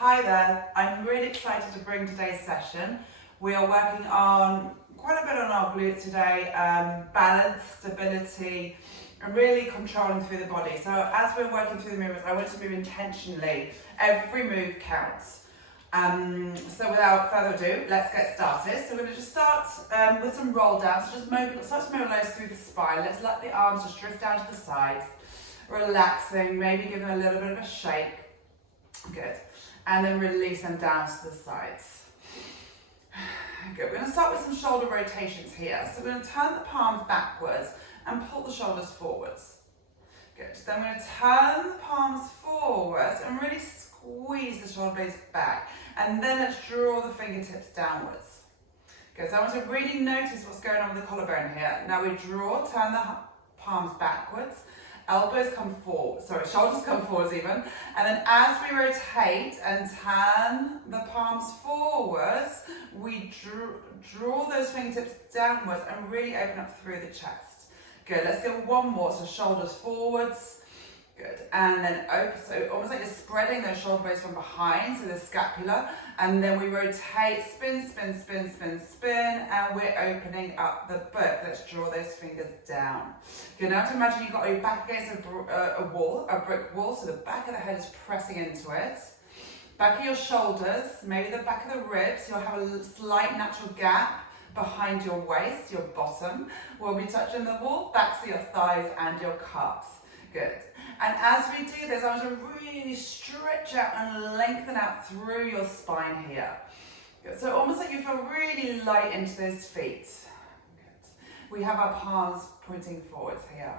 Hi there, I'm really excited to bring today's session. We are working on quite a bit on our glutes today, balance, stability, and really controlling through the body. So as we're working through the movements, I want to move intentionally. Every move counts. So without further ado, let's get started. So we're going to just start with some roll downs. So just start to mobilize through the spine. Let's let the arms just drift down to the sides. Relaxing, maybe give them a little bit of a shake. Good. And then release them down to the sides. Good. We're going to start with some shoulder rotations here. So we're going to turn the palms backwards and pull the shoulders forwards. Good. Then we're going to turn the palms forwards and really squeeze the shoulder blades back. And then let's draw the fingertips downwards. Good. So I want to really notice what's going on with the collarbone here. Now we draw, turn the palms backwards. Elbows come forward, shoulders come forwards even. And then as we rotate and turn the palms forwards, we draw those fingertips downwards and really open up through the chest. Good, let's do one more. So shoulders forwards. Good, and then open, so almost like you're spreading those shoulder blades from behind, so the scapula, and then we rotate, spin, spin, spin, spin, spin, and we're opening up the book. Let's draw those fingers down. Good, now to imagine you've got your back against a wall, a brick wall, so the back of the head is pressing into it. Back of your shoulders, maybe the back of the ribs, you'll have a slight natural gap behind your waist, your bottom, will be touching the wall, backs of your thighs and your calves. Good. And as we do this, I want to really stretch out and lengthen out through your spine here. Good. So almost like you feel really light into those feet. Good. We have our palms pointing forwards here.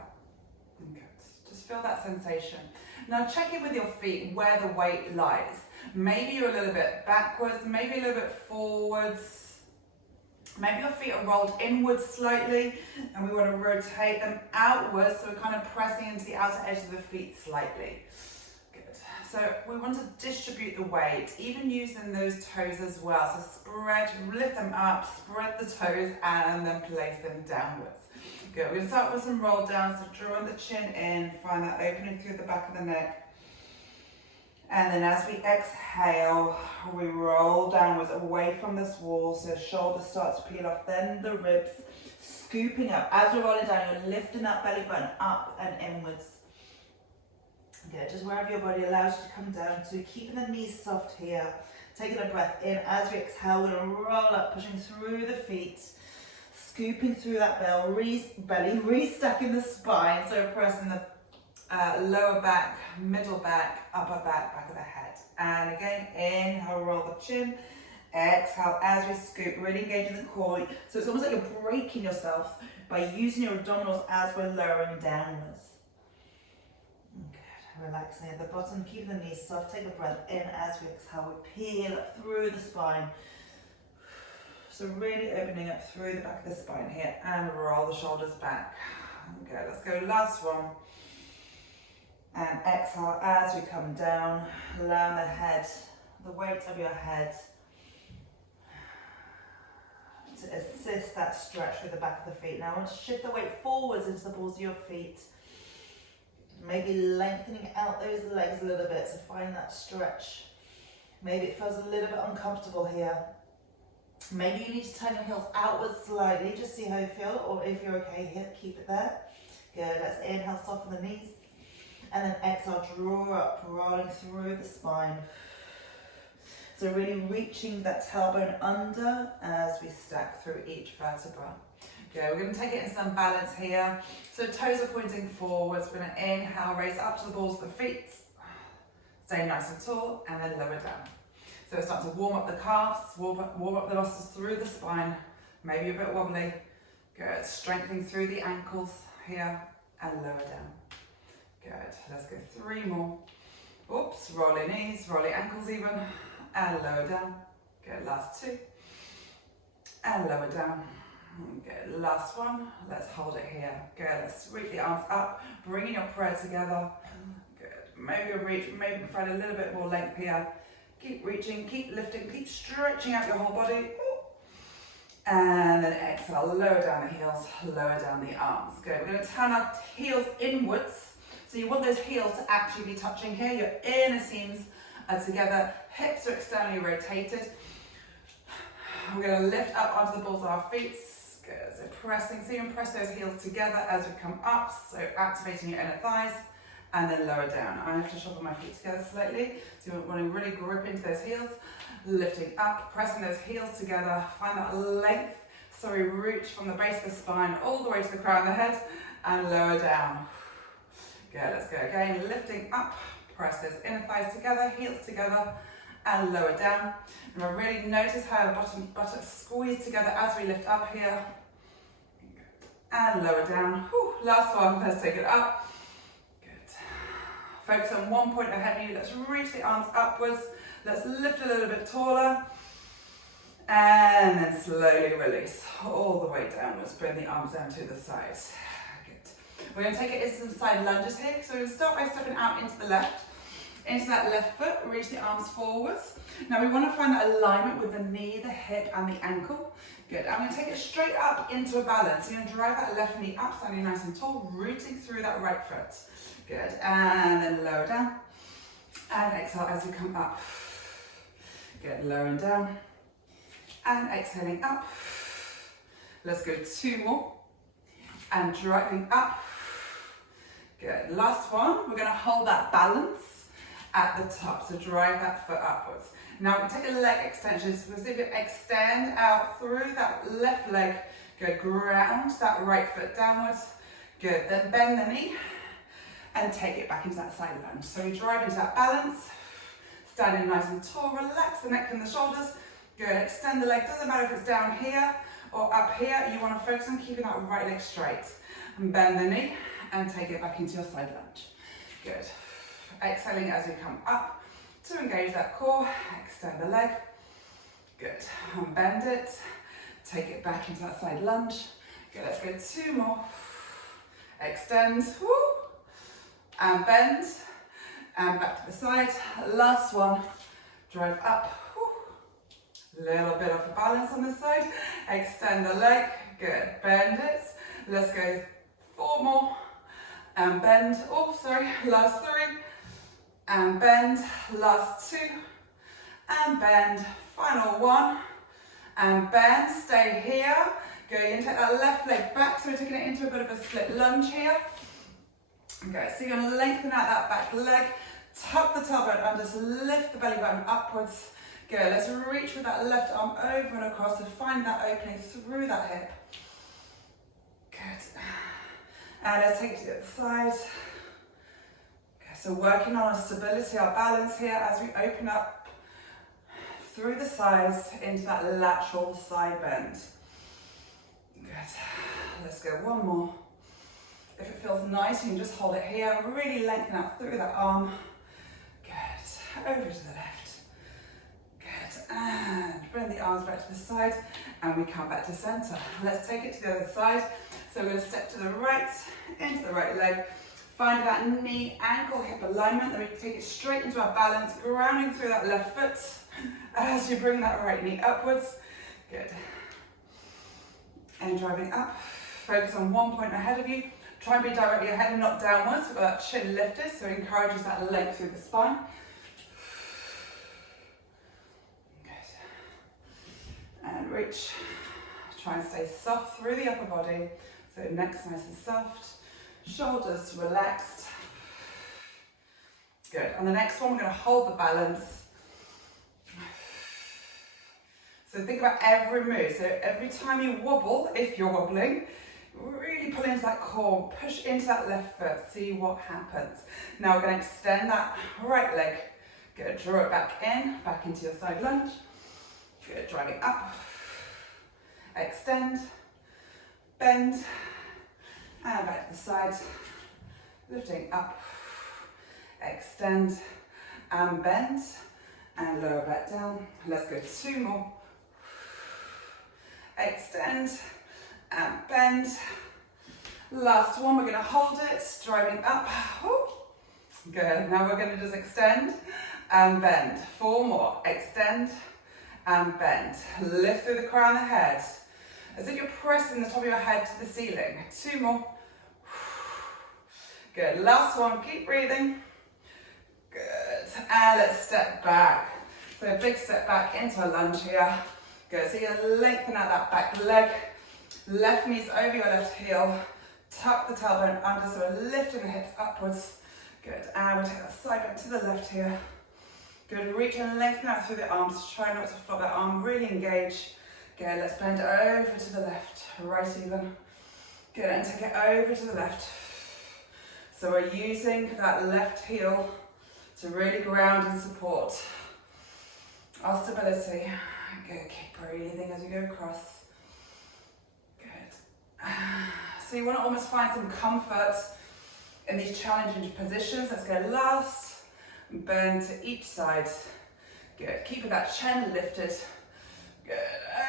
Good. Just feel that sensation. Now check in with your feet where the weight lies. Maybe you're a little bit backwards, maybe a little bit forwards. Maybe your feet are rolled inwards slightly and we want to rotate them outwards, so we're kind of pressing into the outer edge of the feet slightly. Good. So we want to distribute the weight, even using those toes as well. So spread, lift them up, spread the toes and then place them downwards. Good. We're going to start with some roll downs, so drawing the chin in, find that opening through the back of the neck. And then as we exhale, we roll downwards away from this wall, so shoulders start to peel off, then the ribs, scooping up. As we're rolling down, you're lifting that belly button up and inwards. Good, just wherever your body allows you to come down to, keeping the knees soft here. Taking a breath in, as we exhale, we're going to roll up, pushing through the feet, scooping through that belly, restacking the spine, so pressing the lower back, middle back, upper back, back of the head. And again, inhale, roll the chin. Exhale, as we scoop, really engaging the core. So it's almost like you're braking yourself by using your abdominals as we're lowering downwards. Good. Relaxing at the bottom, keeping the knees soft. Take a breath in as we exhale. We peel up through the spine. So really opening up through the back of the spine here and roll the shoulders back. Okay, let's go last one. And exhale as we come down, allowing the head, the weight of your head to assist that stretch through the back of the feet. Now I want to shift the weight forwards into the balls of your feet. Maybe lengthening out those legs a little bit to find that stretch. Maybe it feels a little bit uncomfortable here. Maybe you need to turn your heels outwards slightly, just see how you feel, or if you're okay here, keep it there. Good, let's inhale, soften the knees. And then exhale, draw up, rolling through the spine. So really reaching that tailbone under as we stack through each vertebra. Okay, we're going to take it in some balance here. So toes are pointing forwards. We're going to inhale, raise up to the balls of the feet. Stay nice and tall, and then lower down. So we're starting to warm up the calves, warm up the muscles through the spine. Maybe a bit wobbly. Good, strengthening through the ankles here, and lower down. Good, let's go 3 more. Oops, roll your knees, roll your ankles even, and lower down. Good, last 2. And lower down. Good, last one. Let's hold it here. Good, let's reach the arms up, bringing your prayer together. Good, maybe reach, maybe find a little bit more length here. Keep reaching, keep lifting, keep stretching out your whole body. And then exhale, lower down the heels, lower down the arms. Good, we're going to turn our heels inwards. So you want those heels to actually be touching here, your inner seams together. Hips are externally rotated. We're going to lift up onto the balls of our feet. Good. So pressing. So you can press those heels together as we come up. So activating your inner thighs. And then lower down. I have to shuffle my feet together slightly. So you want to really grip into those heels. Lifting up, pressing those heels together. Find that length. So we reach from the base of the spine all the way to the crown of the head. And lower down. Good, let's go again. Lifting up, press those inner thighs together, heels together, and lower down. And we'll really notice how the bottom buttocks squeeze together as we lift up here. And lower down. Whew. Last one, let's take it up. Good. Focus on one point ahead of you. Let's reach the arms upwards. Let's lift a little bit taller. And then slowly release all the way downwards. Bring the arms down to the side. We're going to take it into some side lunges here. So we're going to start by stepping out into the left, into that left foot, reach the arms forwards. Now we want to find that alignment with the knee, the hip and the ankle. Good, I'm going to take it straight up into a balance. So you're going to drive that left knee up, standing nice and tall, rooting through that right foot. Good, and then lower down. And exhale as you come up. Good, lowering down. And exhaling up. Let's go 2 more. And driving up. Good, last one. We're going to hold that balance at the top. So drive that foot upwards. Now we take a leg extension. So we'll see if you extend out through that left leg. Good, ground that right foot downwards. Good, then bend the knee and take it back into that side lunge. So we drive into that balance. Standing nice and tall. Relax the neck and the shoulders. Good, extend the leg. Doesn't matter if it's down here or up here. You want to focus on keeping that right leg straight. And bend the knee and take it back into your side lunge. Good. Exhaling as we come up to engage that core. Extend the leg. Good. And bend it. Take it back into that side lunge. Good. Let's go 2 more. Extend. Woo. And bend. And back to the side. Last one. Drive up. Woo. Little bit of a balance on this side. Extend the leg. Good. Bend it. Let's go 4 more. And bend. Oh, sorry. Last 3. And bend. Last 2. And bend. Final 1. And bend. Stay here. Go. You're going to take that left leg back. So we're taking it into a bit of a split lunge here. Okay. So you're going to lengthen out that back leg. Tuck the tailbone under. So lift the belly button upwards. Good. Let's reach with that left arm over and across to find that opening through that hip. Good. And let's take it to the other side. Okay, so working on our stability, our balance here as we open up through the sides into that lateral side bend. Good. Let's go 1 more. If it feels nice, you can just hold it here. Really lengthen out through that arm. Good. Over to the left. Good. And bring the arms back to the side. And we come back to center. Let's take it to the other side. So we're going to step to the right, into the right leg. Find that knee, ankle, hip alignment. Then we take it straight into our balance, grounding through that left foot as you bring that right knee upwards. Good. And driving up. Focus on 1 point ahead of you. Try and be directly ahead and not downwards. We've got that chin lifted, so it encourages that length through the spine. Good. And reach. Try and stay soft through the upper body. So neck's nice and soft, shoulders relaxed. Good. On the next one, we're going to hold the balance. So think about every move. So every time you wobble, if you're wobbling, really pull into that core, push into that left foot, see what happens. Now we're going to extend that right leg. Good. Draw it back into your side lunge. Good. Driving up. Extend. Bend, and back to the side, lifting up, extend, and bend, and lower back down. Let's go 2 more. Extend, and bend. Last one, we're going to hold it, driving up. Good, now we're going to just extend and bend. 4 more, extend and bend. Lift through the crown of the head. As if you're pressing the top of your head to the ceiling. 2 more. Good. Last one. Keep breathing. Good. And let's step back. So big step back into a lunge here. Good, so you're gonna lengthen out that back leg. Left knee's over your left heel. Tuck the tailbone under, so we're lifting the hips upwards. Good, and we'll take that side bend to the left here. Good, reach and lengthen out through the arms. Try not to flop that arm, really engage. Good, let's bend over to the left, right even. Good, and take it over to the left. So we're using that left heel to really ground and support our stability. Good, keep breathing as you go across. Good. So you want to almost find some comfort in these challenging positions. Let's go last. Bend to each side. Good. Keep that chin lifted. Good.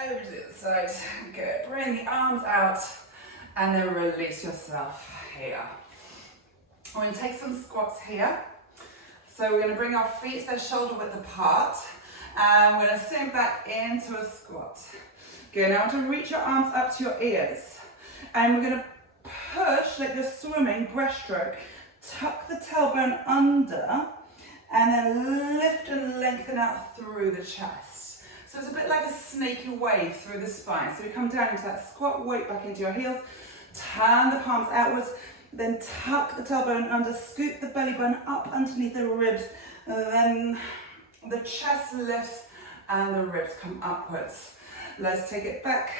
Over to the other side. Good. Bring the arms out and then release yourself here. We're going to take some squats here. So we're going to bring our feet so shoulder width apart. And we're going to sink back into a squat. Good. Now I want to reach your arms up to your ears. And we're going to push like you're swimming, breaststroke. Tuck the tailbone under. And then lift and lengthen out through the chest. So it's a bit like a snaky wave through the spine. So we come down into that squat, weight back into your heels. Turn the palms outwards. Then tuck the tailbone under. Scoop the belly button up underneath the ribs. And then the chest lifts and the ribs come upwards. Let's take it back.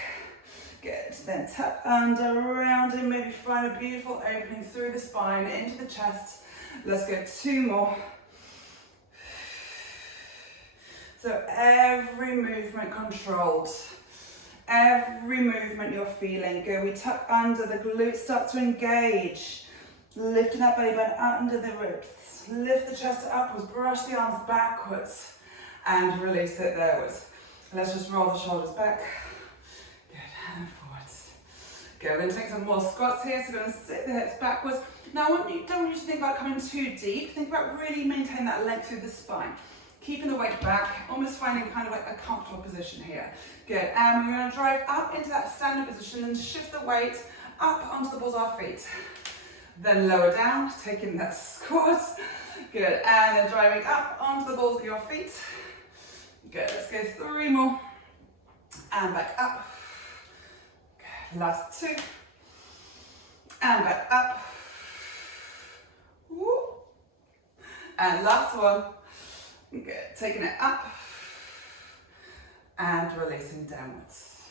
Good. Then tuck under, around, and maybe find a beautiful opening through the spine into the chest. Let's go 2 more. So every movement controlled. Every movement you're feeling. Good. We tuck under, the glutes start to engage. Lifting that belly button under the ribs. Lift the chest upwards, brush the arms backwards, and release it therewards. Let's just roll the shoulders back. Good, and forwards. Good, we're going to take some more squats here, so we're going to sit the hips backwards. Now, don't want you to think about coming too deep. Think about really maintaining that length through the spine. Keeping the weight back, almost finding kind of like a comfortable position here. Good, and we're going to drive up into that standing position and shift the weight up onto the balls of our feet. Then lower down, taking that squat. Good, and then driving up onto the balls of your feet. Good, let's go 3 more. And back up. Good, last 2. And back up. Woo. And last one. Good, taking it up. And releasing downwards.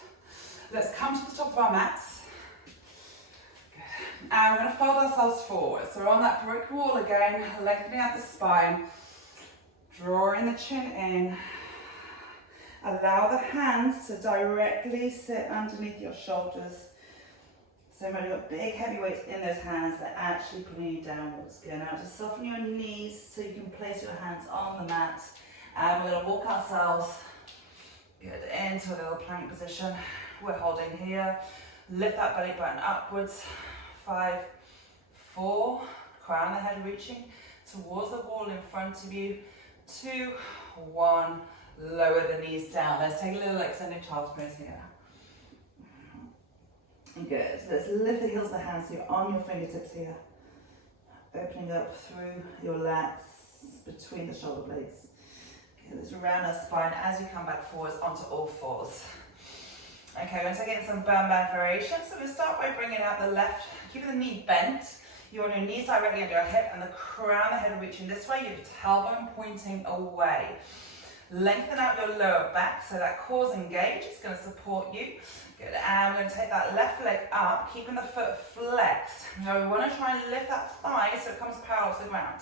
Let's come to the top of our mats. And we're going to fold ourselves forward. So we're on that brick wall again, lengthening out the spine, drawing the chin in. Allow the hands to directly sit underneath your shoulders. So maybe you've got big heavy weights in those hands that are actually pulling you downwards. Good. Now just soften your knees so you can place your hands on the mat. And we're going to walk ourselves into a little plank position. We're holding here. Lift that belly button upwards. 5, 4, crown the head reaching towards the wall in front of you. 2, 1, lower the knees down. Let's take a little extended child's pose here. Good. So let's lift the heels of the hands so you're on your fingertips here. Opening up through your lats between the shoulder blades. Okay, let's round our spine as you come back forwards onto all fours. Okay, we're going to take in some burn back variation. So we'll start by bringing out the left, keeping the knee bent. You want your knees directly under your hip and the crown of the head reaching this way, your tailbone pointing away. Lengthen out your lower back so that core's engaged. It's going to support you. Good, and we're going to take that left leg up, keeping the foot flexed. Now we want to try and lift that thigh so it comes parallel to the ground.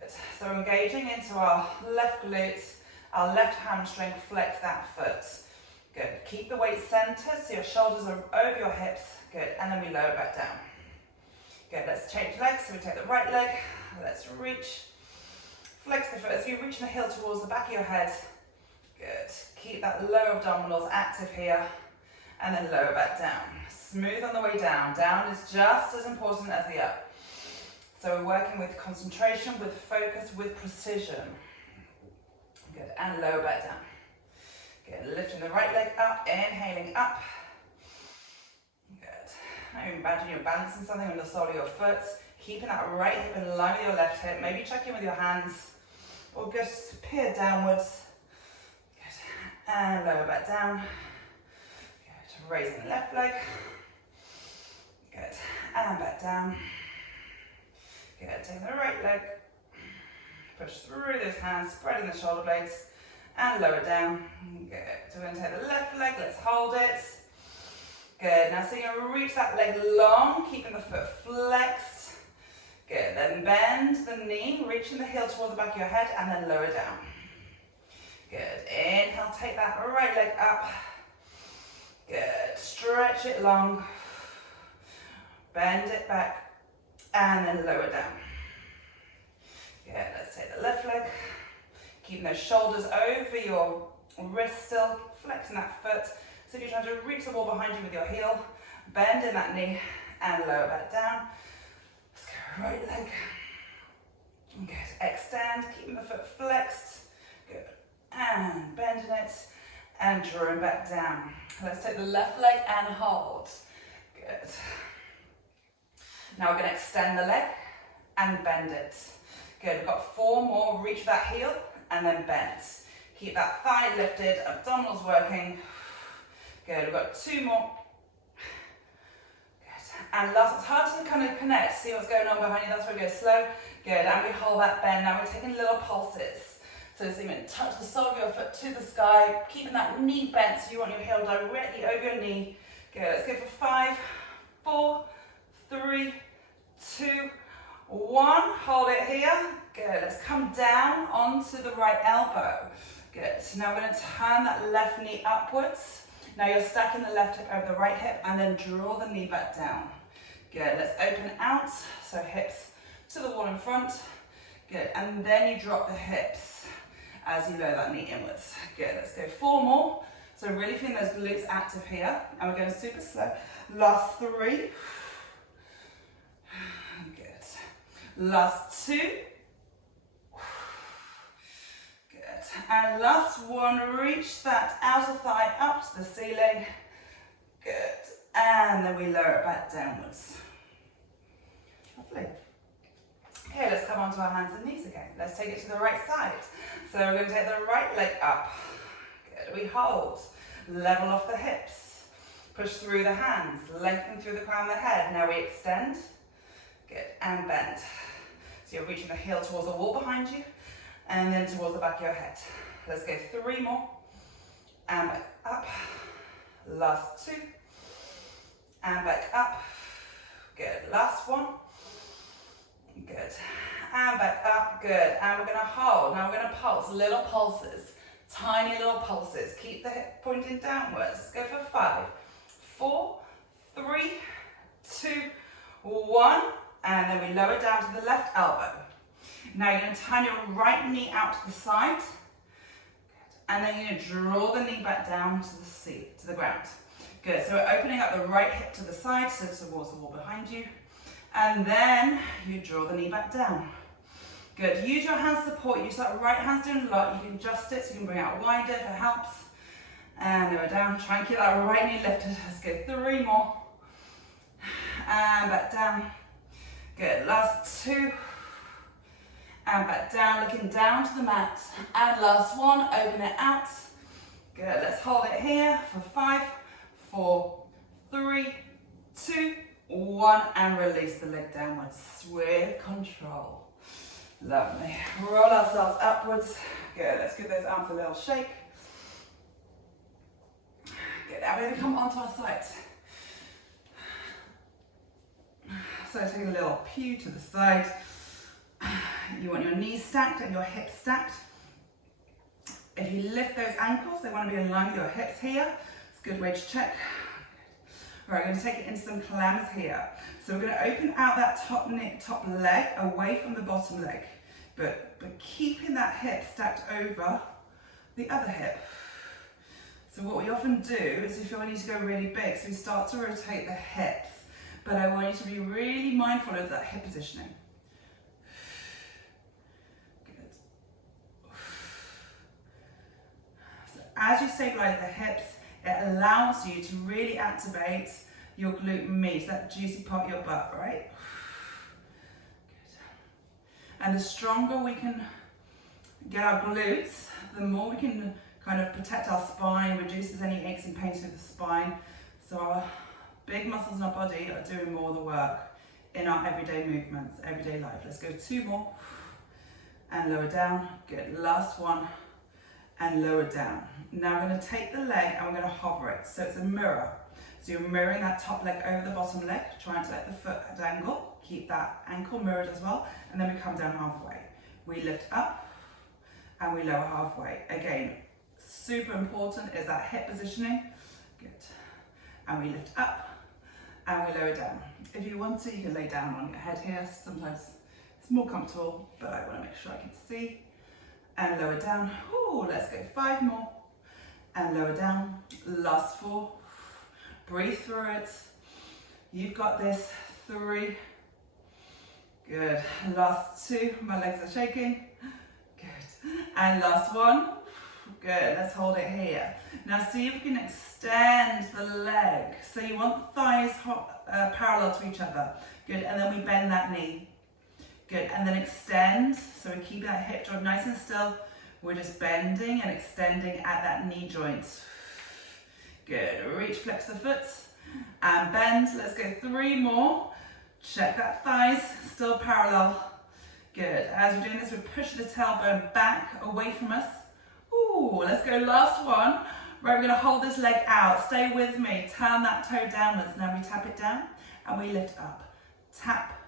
Good, so engaging into our left glutes, our left hamstring, flex that foot. Good. Keep the weight centered so your shoulders are over your hips. Good. And then we lower back down. Good. Let's change legs. So we take the right leg. Let's reach. Flex the foot as you reach the heel towards the back of your head. Good. Keep that lower abdominals active here. And then lower back down. Smooth on the way down. Down is just as important as the up. So we're working with concentration, with focus, with precision. Good. And lower back down. Good, lifting the right leg up, inhaling up. Good. Now imagine you're balancing something on the sole of your foot, keeping that right hip in line with your left hip. Maybe check in with your hands. or just peer downwards. Good. And lower back down. Good. Raising the left leg. Good. And back down. Good. Take the right leg. Push through those hands, spreading the shoulder blades. And lower down. Good. So we're going to take the left leg. Let's hold it. Good. Now, so you're going to reach that leg long, keeping the foot flexed. Good. Then bend the knee, reaching the heel towards the back of your head, and then lower down. Good. Inhale, take that right leg up. Good. Stretch it long. Bend it back, and then lower down. Good. Let's take the left leg. Keeping those shoulders over your wrist still, flexing that foot. So if you're trying to reach the wall behind you with your heel, bend in that knee and lower back down. Let's go right leg. Good. Extend, keeping the foot flexed. Good. And bending it and drawing back down. Let's take the left leg and hold. Good. Now we're going to extend the leg and bend it. Good. We've got 4 more. Reach that heel and then bend. Keep that thigh lifted, abdominals working. Good. We've got 2 more. Good. And last, it's hard to kind of connect, see what's going on behind you. That's where we go slow. Good. And we hold that bend. Now we're taking little pulses. So you're going to touch the sole of your foot to the sky, keeping that knee bent so you want your heel directly over your knee. Good. Let's go for 5, 4, 3, 2, 1. Hold it here. Good. Let's come down onto the right elbow. Good. So now we're going to turn that left knee upwards. Now you're stacking the left hip over the right hip and then draw the knee back down. Good. Let's open out. So hips to the wall in front. Good. And then you drop the hips as you lower that knee inwards. Good. Let's go 4 more. So really feeling those glutes active here. And we're going super slow. Last 3. Good. Last 2. Good. And last 1. Reach that outer thigh up to the ceiling. Good. And then we lower it back downwards. Lovely. Okay, let's come onto our hands and knees again. Let's take it to the right side. So we're going to take the right leg up. Good. We hold. Level off the hips. Push through the hands. Lengthen through the crown of the head. Now we extend. Good. And bend. So you're reaching the heel towards the wall behind you. And then towards the back of your head. Let's go 3 more. And back up. Last 2. And back up. Good. Last 1. Good. And back up. Good. And we're going to hold. Now we're going to pulse. Little pulses. Tiny little pulses. Keep the hip pointing downwards. Let's go for 5, 4, 3, 2, 1. And then we lower down to the left elbow. Now you're going to turn your right knee out to the side. And then you're going to draw the knee back down to the seat, to the ground. Good. So we're opening up the right hip to the side, so towards the wall behind you. And then you draw the knee back down. Good. Use your hands to support you. So that right hand's doing a lot. You can adjust it so you can bring it out wider if it helps. And lower down. Try and keep that right knee lifted. Let's go 3 more. And back down. Good. Last 2. And back down, looking down to the mat. And last 1, open it out. Good. Let's hold it here for 5, 4, 3, 2, 1, and release the leg downwards with control. Lovely. Roll ourselves upwards. Good. Let's give those arms a little shake. Good. Now we're going to come onto our sides. So take a little pew to the side. You want your knees stacked and your hips stacked. If you lift those ankles, they want to be in line with your hips here. It's a good way to check. Right, we're going to take it into some clams here. So we're going to open out that top leg away from the bottom leg, but keeping that hip stacked over the other hip. So what we often do is if you need to go really big, so we start to rotate the hips, but I want you to be really mindful of that hip positioning. As you stabilize the hips, it allows you to really activate your glute med, that juicy part of your butt, right? Good. And the stronger we can get our glutes, the more we can kind of protect our spine, reduces any aches and pains through the spine. So our big muscles in our body are doing more of the work in our everyday movements, everyday life. Let's go 2 more and lower down. Good, last one and lower down. Now I'm going to take the leg and we're going to hover it. So it's a mirror. So you're mirroring that top leg over the bottom leg, trying to let the foot dangle. Keep that ankle mirrored as well. And then we come down halfway. We lift up and we lower halfway. Again, super important is that hip positioning. Good. And we lift up and we lower down. If you want to, you can lay down on your head here. Sometimes it's more comfortable, but I want to make sure I can see. And lower down. Ooh, let's go 5 more. And lower down. Last 4. Breathe through it. You've got this. 3. Good. Last 2. My legs are shaking. Good. And last 1. Good. Let's hold it here. Now see if we can extend the leg. So you want thighs parallel to each other. Good. And then we bend that knee. Good. And then extend. So we keep that hip joint nice and still. We're just bending and extending at that knee joint. Good. Reach, flex the foot and bend. Let's go 3 more. Check that thighs still parallel. Good. As we're doing this, we're pushing the tailbone back away from us. Ooh, let's go last one. Right, we're going to hold this leg out. Stay with me. Turn that toe downwards. Now we tap it down and we lift up. Tap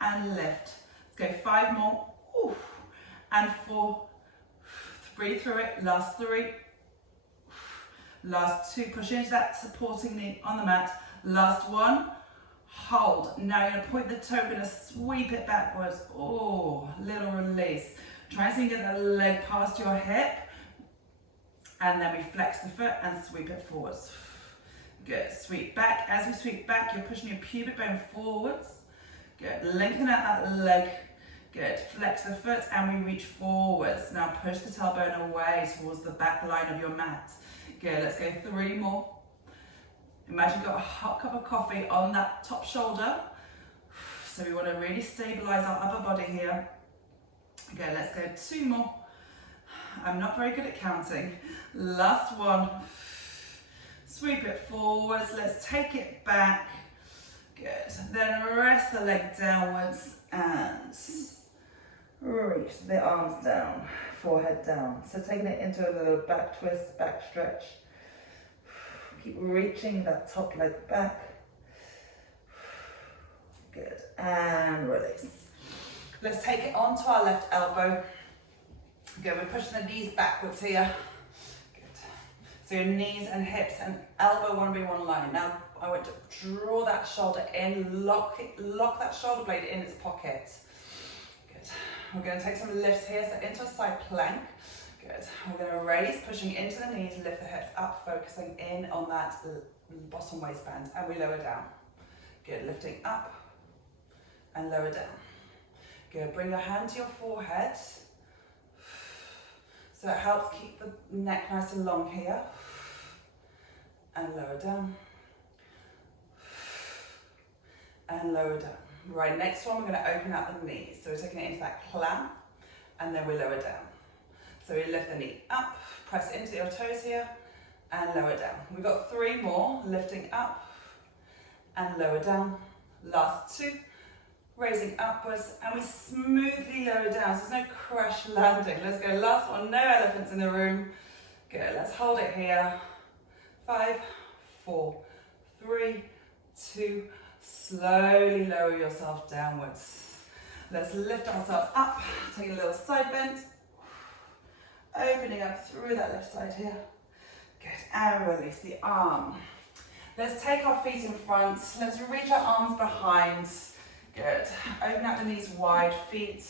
and lift. Let's go 5 more. Ooh. And 4. Breathe through it. Last 3. Last 2. Push into that supporting knee on the mat. Last 1. Hold. Now you're going to point the toe. We're going to sweep it backwards. Oh, little release. Try and see you get that leg past your hip. And then we flex the foot and sweep it forwards. Good. Sweep back. As we sweep back, you're pushing your pubic bone forwards. Good. Lengthen out that leg. Good. Flex the foot and we reach forwards. Now push the tailbone away towards the back line of your mat. Good. Let's go 3 more. Imagine you've got a hot cup of coffee on that top shoulder. So we want to really stabilize our upper body here. Good. Let's go 2 more. I'm not very good at counting. Last 1. Sweep it forwards. Let's take it back. Good. Then rest the leg downwards and reach the arms down, forehead down. So taking it into a little back twist, back stretch. Keep reaching that top leg back. Good. And release. Let's take it onto our left elbow. Good, we're pushing the knees backwards here. Good. So your knees and hips and elbow want to be one line. Now I want to draw that shoulder in, lock that shoulder blade in its pocket. Good. We're going to take some lifts here, so into a side plank. Good. We're going to raise, pushing into the knees, lift the hips up, focusing in on that bottom waistband, and we lower down. Good, lifting up and lower down. Good, bring your hand to your forehead. So it helps keep the neck nice and long here. And lower down. And lower down. Right, next one we're going to open out the knees. So we're taking it into that clam and then we lower down. So we lift the knee up, press into your toes here and lower down. We've got 3 more, lifting up and lower down. Last 2. Raising upwards and we smoothly lower down, so there's no crash landing. Let's go, last one, no elephants in the room. Good, let's hold it here. 5, 4, 3, 2, slowly lower yourself downwards. Let's lift ourselves up, take a little side bend. Opening up through that left side here. Good, and release the arm. Let's take our feet in front, let's reach our arms behind. Good. Open out the knees wide, feet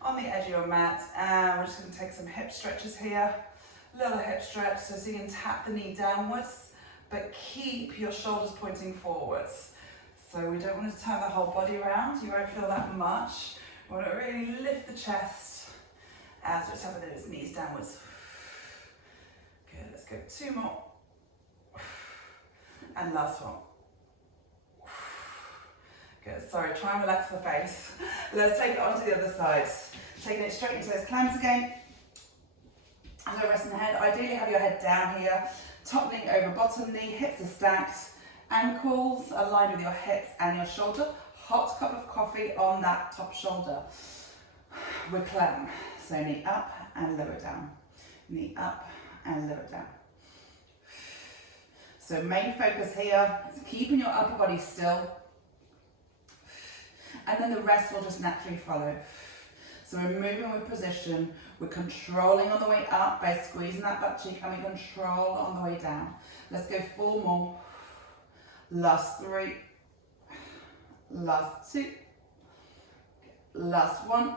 on the edge of your mat, and we're just going to take some hip stretches here. Little hip stretch, so you can tap the knee downwards, but keep your shoulders pointing forwards. So we don't want to turn the whole body around, you won't feel that much. We want to really lift the chest as we're tapping those knees downwards. Good, let's go 2 more. And last one. Good, sorry, try and relax the face. Let's take it onto the other side. Taking it straight into those clams again. So resting the head, ideally have your head down here, top knee over bottom knee, hips are stacked, ankles aligned with your hips and your shoulder. Hot cup of coffee on that top shoulder. We climb, so knee up and lower down, knee up and lower down. So main focus here is keeping your upper body still, and then the rest will just naturally follow. So we're moving with position, we're controlling on the way up by squeezing that butt cheek, and we control on the way down. Let's go 4 more. Last 3, last 2, last 1,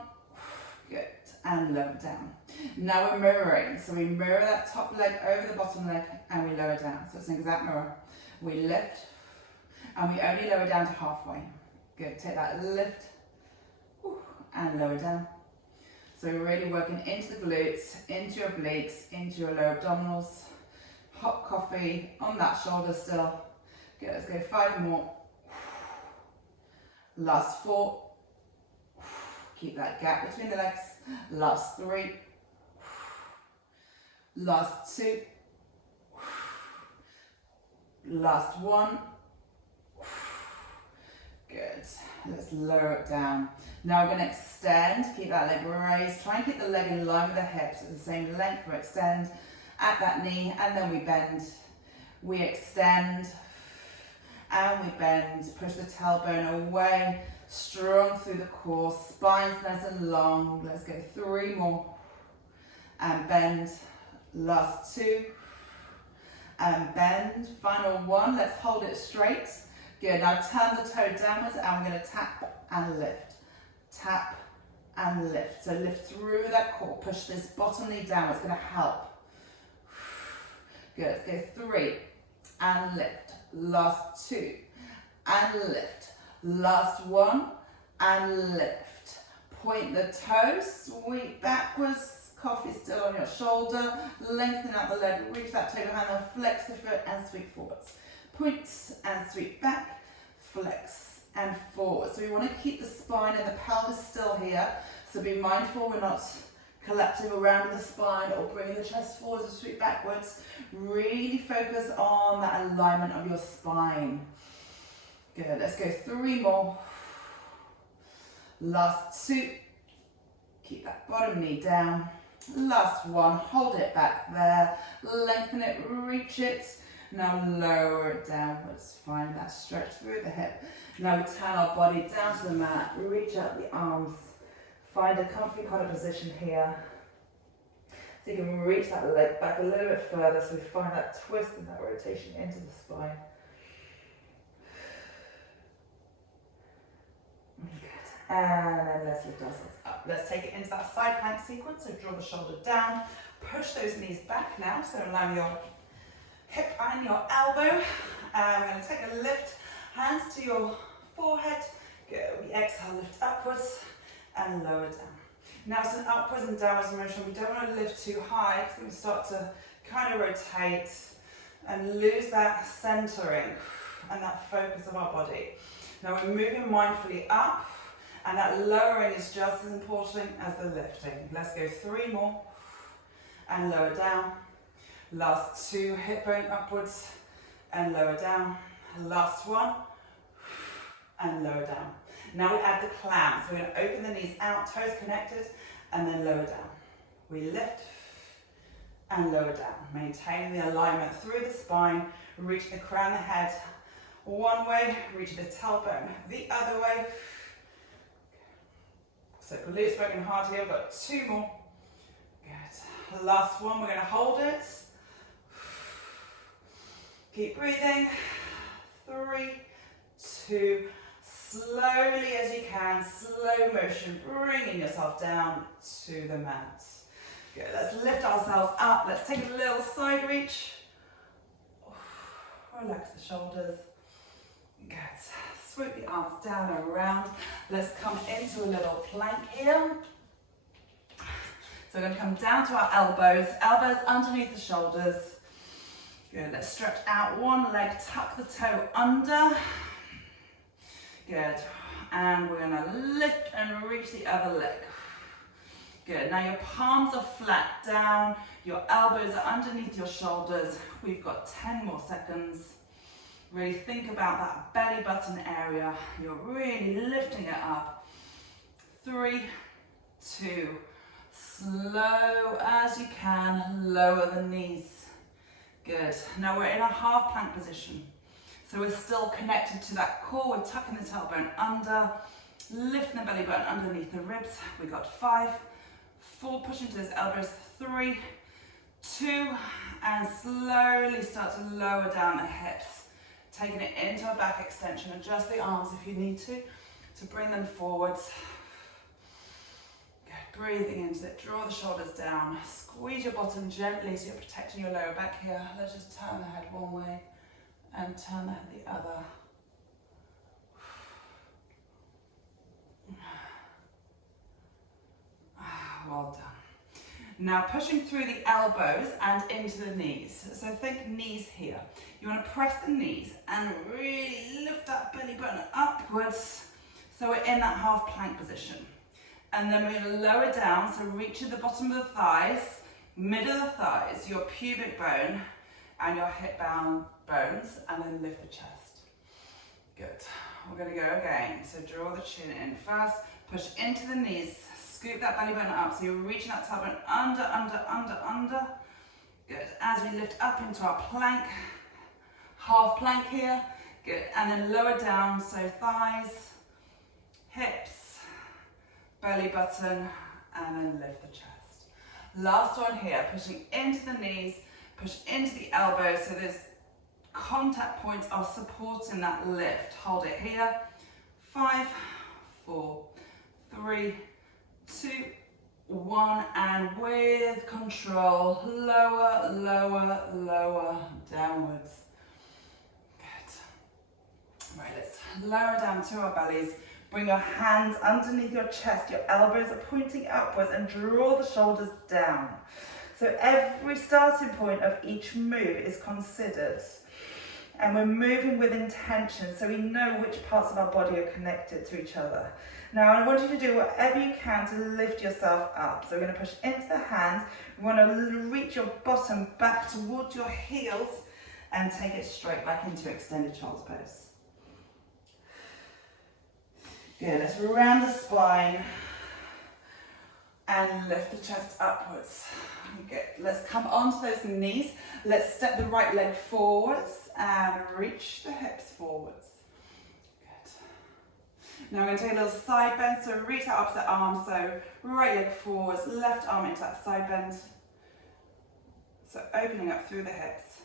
good, and lower down. Now we're mirroring, so we mirror that top leg over the bottom leg and we lower down. So it's an exact mirror. We lift and we only lower down to halfway. Good, take that lift and lower down. So we're really working into the glutes, into your obliques, into your lower abdominals. Hot coffee on that shoulder still. Good, let's go 5 more. Last 4. Keep that gap between the legs. Last 3. Last 2. Last 1. Good. Let's lower it down. Now we're going to extend. Keep that leg raised. Try and keep the leg in line with the hips at the same length. We extend at that knee and then we bend. We extend and we bend. Push the tailbone away. Strong through the core. Spine's nice and long. Let's go 3 more. And bend. Last 2. And bend. Final 1. Let's hold it straight. Good. Now turn the toe downwards and we're going to tap and lift. Tap and lift. So lift through that core. Push this bottom knee down. It's going to help. Good. Let's go 3 and lift. Last 2 and lift. Last 1 and lift. Point the toes. Sweep backwards. Coffee still on your shoulder. Lengthen out the leg. Reach that toe behind and flex the foot and sweep forwards. Point and sweep back. Flex and forward. So we want to keep the spine and the pelvis still here. So be mindful we're not collapsing around the spine or bringing the chest forwards or sweep backwards. Really focus on that alignment of your spine. Good. Let's go 3 more. Last 2. Keep that bottom knee down. Last 1. Hold it back there. Lengthen it. Reach it. Now lower it downwards. Find that stretch through the hip. Now we turn our body down to the mat. Reach out the arms. Find a comfy kind of position here. So you can reach that leg back a little bit further so we find that twist and that rotation into the spine. Good. And then let's lift ourselves up. Let's take it into that side plank sequence. So draw the shoulder down. Push those knees back now. So allow your hip and your elbow. And we're going to take a lift. Hands to your forehead. Good. We exhale, lift upwards and lower down. Now it's an upwards and downwards motion. We don't want to lift too high because we start to kind of rotate and lose that centering and that focus of our body. Now we're moving mindfully up, and that lowering is just as important as the lifting. Let's go 3 more and lower down. Last 2, hip bone upwards and lower down. Last 1 and lower down. Now we add the clamp. So we're going to open the knees out, toes connected, and then lower down. We lift and lower down, maintaining the alignment through the spine. Reach the crown of the head one way, reach the tailbone the other way. So glutes working hard here. We've got 2 more. Good. Last 1, we're going to hold it. Keep breathing. 3, 2, slowly as you can, slow motion, bringing yourself down to the mat. Good, let's lift ourselves up. Let's take a little side reach. Relax the shoulders. Good, swoop the arms down and around. Let's come into a little plank here. So we're going to come down to our elbows, elbows underneath the shoulders. Good, let's stretch out one leg, tuck the toe under. Good, and we're going to lift and reach the other leg. Good, Good. Now your palms are flat down, your elbows are underneath your shoulders. We've got 10 more seconds. Really think about that belly button area. You're really lifting it up. 3, 2, slow as you can, lower the knees. Good. Now we're in a half plank position. So we're still connected to that core. We're tucking the tailbone under, lifting the belly button underneath the ribs. We got 5, 4, push into those elbows. 3, 2, and slowly start to lower down the hips. Taking it into a back extension. Adjust the arms if you need to bring them forwards. Good. Breathing into it. Draw the shoulders down. Squeeze your bottom gently so you're protecting your lower back here. Let's just turn the head one way and turn the head the other. Well done. Now pushing through the elbows and into the knees. So think knees here. You want to press the knees and really lift that belly button upwards. So we're in that half plank position. And then we're going to lower down, so reach at the bottom of the thighs, middle of the thighs, your pubic bone and your hip bones, and then lift the chest. Good. We're going to go again. So draw the chin in first, push into the knees, scoop that belly button up, so you're reaching that tailbone under. Good. As we lift up into our plank, half plank here. Good. And then lower down, so thighs, hips, belly button, and then lift the chest. Last one here, pushing into the knees, push into the elbows, so those contact points are supporting that lift. Hold it here. 5, 4, 3, 2, 1, and with control, lower, downwards. Good. Right, let's lower down to our bellies. Bring your hands underneath your chest, your elbows are pointing upwards, and draw the shoulders down. So every starting point of each move is considered. And we're moving with intention, so we know which parts of our body are connected to each other. Now I want you to do whatever you can to lift yourself up. So we're going to push into the hands. We want to reach your bottom back towards your heels and take it straight back into extended child's pose. Good, let's round the spine and lift the chest upwards. Good, let's come onto those knees. Let's step the right leg forwards and reach the hips forwards. Now we're going to take a little side bend, so reach that opposite arm, so right leg forwards, left arm into that side bend. So opening up through the hips.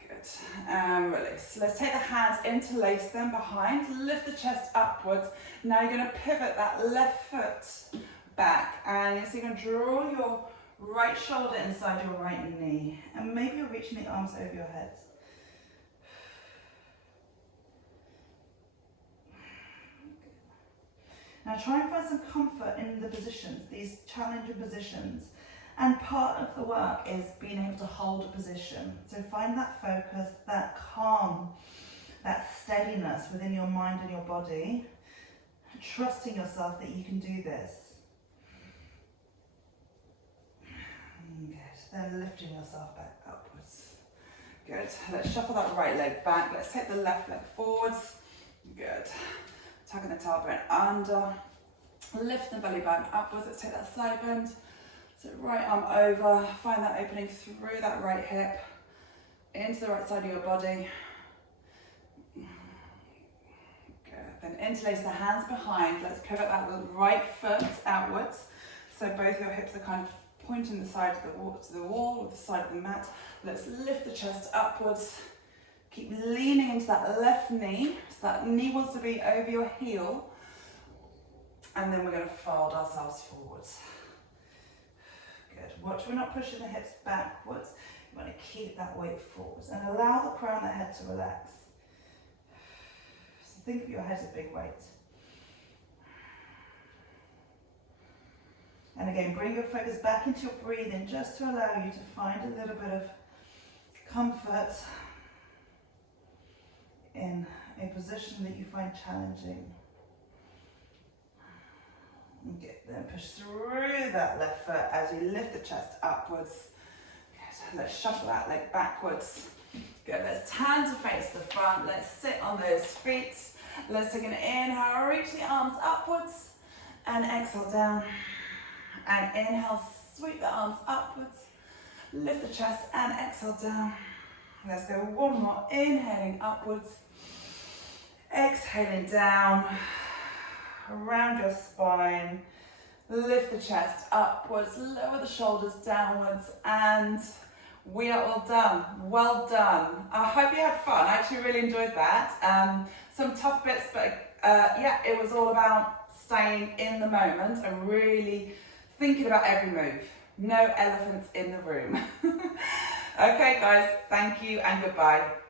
Good, and release. Let's take the hands, interlace them behind, lift the chest upwards. Now you're going to pivot that left foot back, and so you're going to draw your right shoulder inside your right knee, and maybe you're reaching the arms over your head. Now try and find some comfort in the positions, these challenging positions. And part of the work is being able to hold a position. So find that focus, that calm, that steadiness within your mind and your body. Trusting yourself that you can do this. Good. Then lifting yourself back upwards. Good. Let's shuffle that right leg back. Let's take the left leg forwards. Good. Tucking the tailbone under, lift the belly button upwards. Let's take that side bend. So right arm over, find that opening through that right hip, into the right side of your body. Good. Then interlace the hands behind. Let's pivot that right foot outwards. So both your hips are kind of pointing the side of the wall or the side of the mat. Let's lift the chest upwards. Keep leaning into that left knee, so that knee wants to be over your heel. And then we're going to fold ourselves forwards. Good. Watch we're not pushing the hips backwards. You want to keep that weight forwards and allow the crown of the head to relax. So think of your head as a big weight. And again, bring your focus back into your breathing just to allow you to find a little bit of comfort in a position that you find challenging. Good, then push through that left foot as you lift the chest upwards. Good, let's shuffle that leg backwards. Good, let's turn to face the front. Let's sit on those feet. Let's take an inhale, reach the arms upwards and exhale down. And inhale, sweep the arms upwards. Lift the chest and exhale down. Let's go one more, inhaling upwards. Exhaling down. Around your spine. Lift the chest upwards, lower the shoulders downwards, and we are all done. Well done. I hope you had fun. I actually really enjoyed that. Some tough bits, but yeah, it was all about staying in the moment and really thinking about every move. No elephants in the room. Okay, guys, thank you and goodbye.